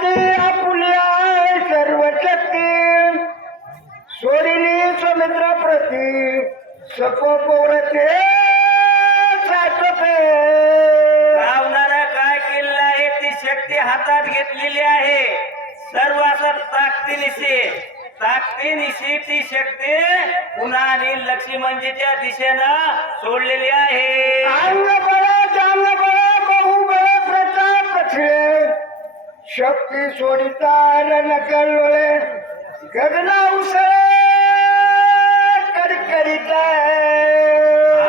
हाती आपुल्या सर्व शक्ती. सोडिली समुद्र प्रती सपोपौरते साठते रावणानं काय केलेलं आहे ती शक्ती हातात घेतलेली आहे. सर्व असं ताकदीनिशी ताकदीनिशी ती शक्ती पुन्हा आणि लक्ष्मणजीच्या दिशेनं सोडलेली आहे. अंग बळ जांग बळ बहुबळ प्रताप छिळे. शक्ती सोडिता रण कळवळे गगना उसळे कडकडीत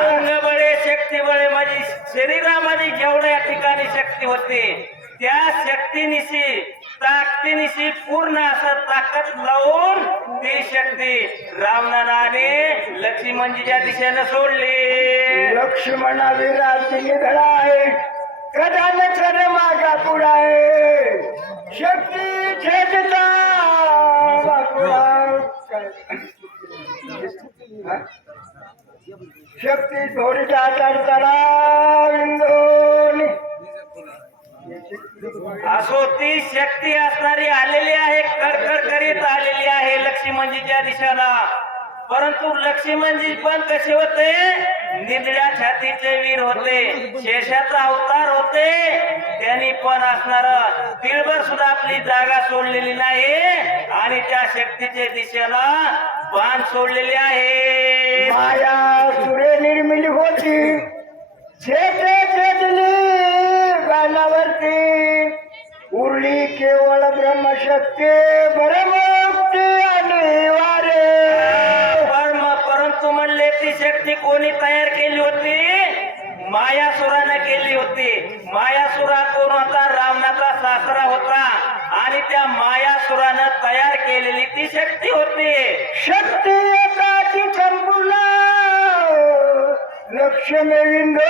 अंग बळे शक्ती बळे माझी शरीरामध्ये जेवढ्या ठिकाणी शक्ती होते त्या शक्तीनिशी ताकदीनिशी पूर्ण असं ताकद लावून ती शक्ती रावणाने लक्ष्मणजीच्या दिशेनं सोडली. लक्ष्मणा विराची निधडा आहे. कदा न कर मागा पुढाय शक्ती छेदता वाकुळा. हा? शक्ती थोडी चढताना इंदोनी असो ती शक्ती असणारी आलेली आहे कडकड करीत आलेली आहे लक्ष्मणजीच्या दिशेला. परंतु लक्ष्मणजी पण कसे होते? निधड्या छातीचे वीर होते शेषाचा अवतार होते. त्यांनी पण असणार तिळभर सुद्धा आपली जागा सोडलेली नाही. आणि त्या शक्तीच्या दिशेला बाण सोडलेले आहे. माया सुरे निर्मिली होती. बाणावरती उरली केवळ ब्रह्मशक्ती ब्रह्ममुक्ती पण मग परंतु म्हणले ती शक्ती कोणी तयार केली होती? मायासुरानं केली होती. मायासुरा कोण होता रावणाचा सासरा होता. आणि त्या मायासुरानं तयार केलेली ती शक्ती होती. शक्ती एकाची संपूर्ण लक्ष्मी विंदो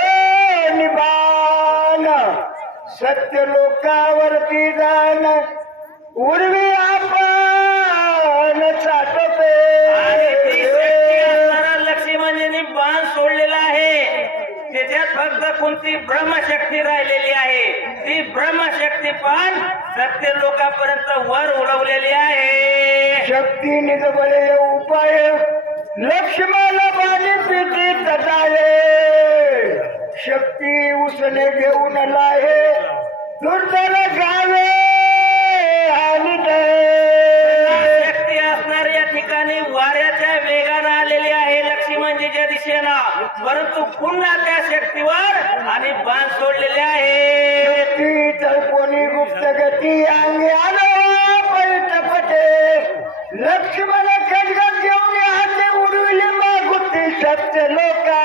निबान सत्य लोकावरती जाण. उर्वी आपण आणि ती चाटते शक्ती सोडलेला आहे त्याच्यात फक्त कोणती ब्रह्मशक्ती राहिलेली आहे? ती ब्रह्मशक्ती पण सत्य लोकांपर्यंत वर उडवलेली आहे. शक्ती निजबळे उपाय लक्ष्मण पाणी पिती तटाले शक्ती उसने घेऊन लाहे दुर्धन गावे दिशेला. परंतु पुन्हा त्या शक्तीवर आणि बाण सोडलेले आहे. तळपोनी गुप्त गती अंगे आलो पैठपटे. लक्ष्मण खडग घेऊन हाते उडविले मागुती सत्य लोका.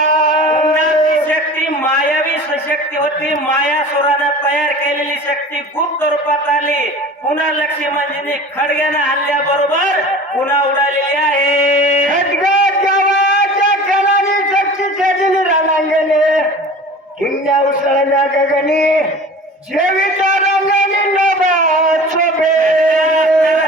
शक्ती मायावी शक्ती होती. मायासुरानं तयार केलेली शक्ती गुप्त रूपात आली. पुन्हा लक्ष्मणजीने खडग्यानं हल्ल्याबरोबर पुन्हा उडालेली आहे. उसळल्या गगनी जेविता रंगाने नभा शोभे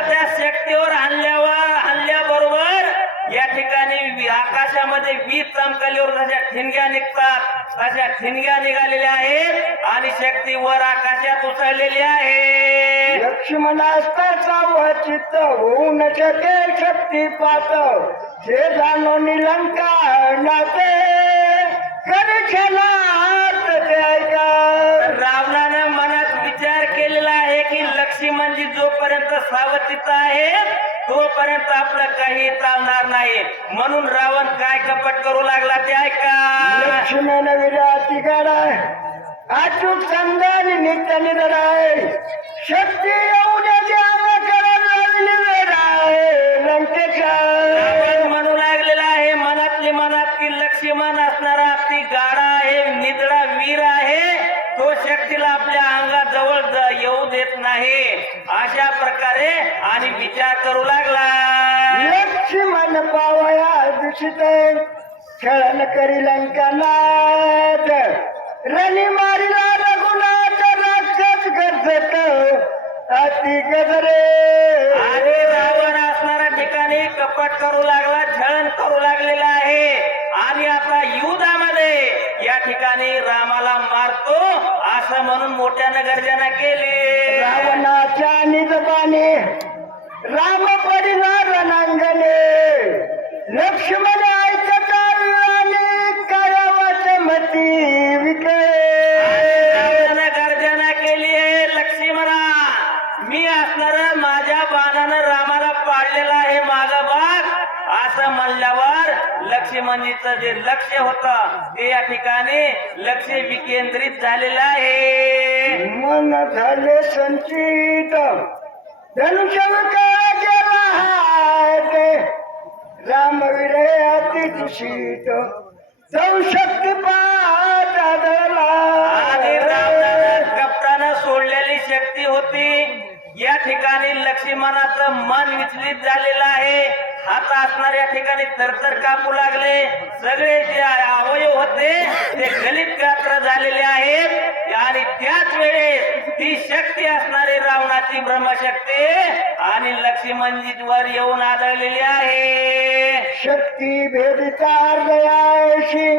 त्या शक्तीवर हल्ल्यावर हल्ल्याबरोबर या ठिकाणी आकाशामध्ये वीज चमकल्यावर जशा ठिणग्या निघतात तशा ठिणग्या निघालेल्या आहेत आणि शक्ती वर आकाशात उसळलेली आहे. लक्ष्मणास्ताचा वचित होऊ न शके शक्ती पात जे जाणो निलंका नाते. रावणानं मनात विचार केलेला आहे की लक्ष्मणजी जोपर्यंत सावतीचा आहे तोपर्यंत आपलं काही चालणार नाही. म्हणून रावण काय कपट करू लागला ते ऐका. लक्ष्मण विराती गाडाय अचूक संधान नित्य आहे. शक्ती येऊन करायला लागली वेळाय लंकेच्या तो शक्तीला आपल्या अंगात जवळ ज- येऊ देत नाही. अशा प्रकारे आणि विचार करू लागला. लक्ष्मण पावया दूषित खेळन करी लंकानाथ. रणी मारिला रघुनाथ राक्षस गरजत. अति गजरे. आणि रावण असणाऱ्या ठिकाणी कपट करू लागला छळण करू लागलेला आहे. आणि आता युद्धामध्ये या ठिकाणी रामाला मारतो. असं म्हणून मोठ्यानं गर्जना केली. रावणाच्या निजपाने राम परिणाम रणांगणे लक्ष्मण लक्ष्मणजीचं जे लक्ष होत ते या ठिकाणी लक्ष विकेंद्रित झालेलं आहे. मन झाले संचित. धनुष्य विकाळ केला हात रामवीर अति दूषित जाऊ शक्ती आणि सोडलेली शक्ती होती. या ठिकाणी लक्ष्मणाचं मन विचलित झालेलं आहे. आता असणाऱ्या ठिकाणी तरतर कापू लागले. सगळे जे अवयव होते ते गलित गात्र झालेले आहेत. आणि त्याच वेळेस ती शक्ती असणारी रावणाची ब्रह्मशक्ती आणि लक्ष्मणजीवर येऊन आदळलेली आहे. शक्ती भेदितार दयाशी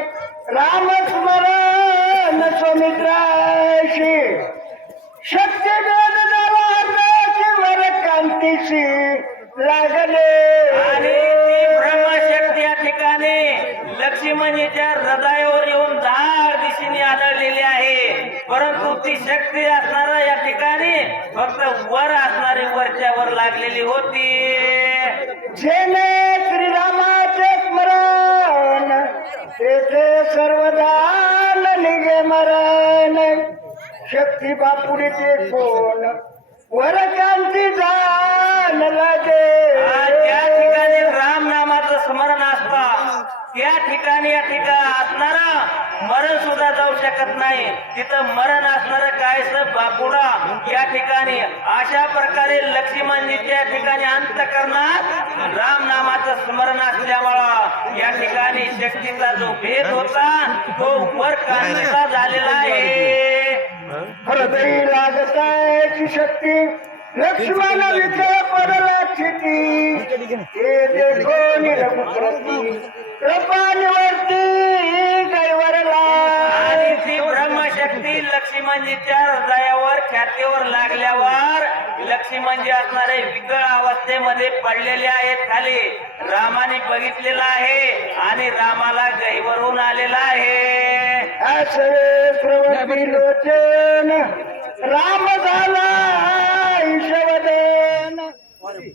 लक्ष्मणजीच्या हृदयावर येऊन दहा दिशेने आढळलेली आहे. परंतु ती शक्ती असणारा या ठिकाणी फक्त वर असणारी वरच्या वर लागलेली होती. जेने श्रीरामाचे स्मरण तेथे सर्वदान निघे मरण. शक्ती बापुडी ते कोण वर कांती जाण लागे आणि त्या ठिकाणी राम नामाचं स्मरण असतं त्या ठिकाणी या ठिकाणी असणारा मरण सुद्धा जाऊ शकत नाही. तिथं मरण असणार काय बापुडा या ठिकाणी. अशा प्रकारे लक्ष्मणजीच्या ठिकाणी अंतकरणात राम नामाचं स्मरण असल्यामुळं या ठिकाणी शक्तीचा जो भेद होता तो वर कांतीचा झालेला आहे. शक्ती लक्ष्मण विजय पडला स्थिती हे देखो निरपुत्रती कृपानिवरती कैवरला आणि ती ब्रह्मशक्ती लक्ष्मणजीच्या हृदयावर ख्यातीवर लागल्यावर लक्ष्मणजी असणारे विकळ अवस्थेमध्ये पडलेले आहेत खाली. रामाने बघितलेलं आहे आणि रामाला गहीवरून आलेला आहे. असवे प्रवती लोचन राम झाला. đi